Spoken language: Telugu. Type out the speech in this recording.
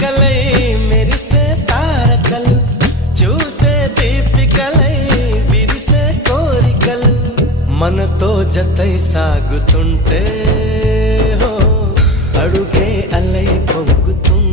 చిలుకలై మెరిసే తారకలు చూసే దీపికలై విరిసే కోరికలు మనతో జతై సాగుతుంటే హో అడుగే అలై పొంగుతుంటే